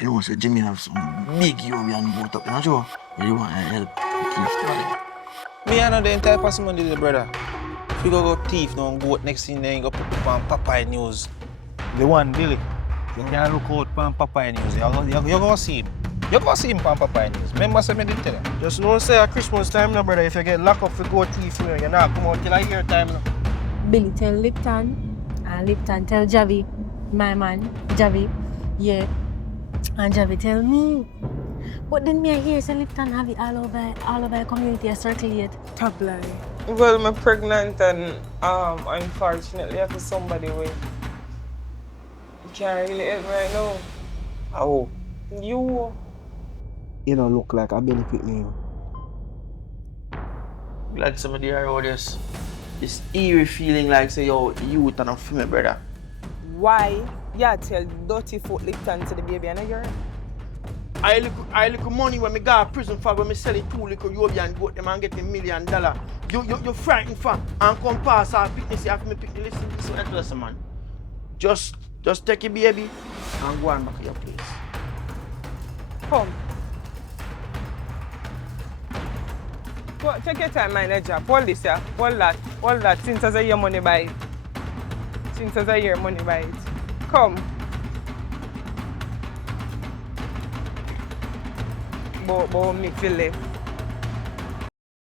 You know, say Jimmy have some big European boat up, you know, Joe? You want to help thief story. Me I know the entire person money, brother. If you go thief now and goat next thing, then you go put it on Popeye News. The one, Billy. You can look out on Popeye News. You're going to see him. You're going to see him on Popeye News. Remember I did tell you? Just know say at Christmas time now, brother, if you get locked up for go thief, you're not come out till a year time now. Billy tell Lipton, and Lipton tell Javi, my man, Javi, yeah. And Javi tell me. But then me I hear say Lipton have it all over the community, I circulate. Top lie. Well, I'm pregnant and unfortunately I have somebody with. You can't really help right now. Oh. You. You don't look like a benefit me. Like somebody around this eerie feeling like say, yo, you turn off for me, brother. Why you tell dirty foot Lipton to the baby and a girl? I look money when me go to prison for when me sell it 2 little European goat them and get $1 million. You frightened for and come pass our picnic after me pick the listen to that lesson, man. Just take your baby and go on back to your place. Come. Take your time, manager. Hold this here. Hold that. Since I say your money by it. Since I say your money by it. Come. But me feel left.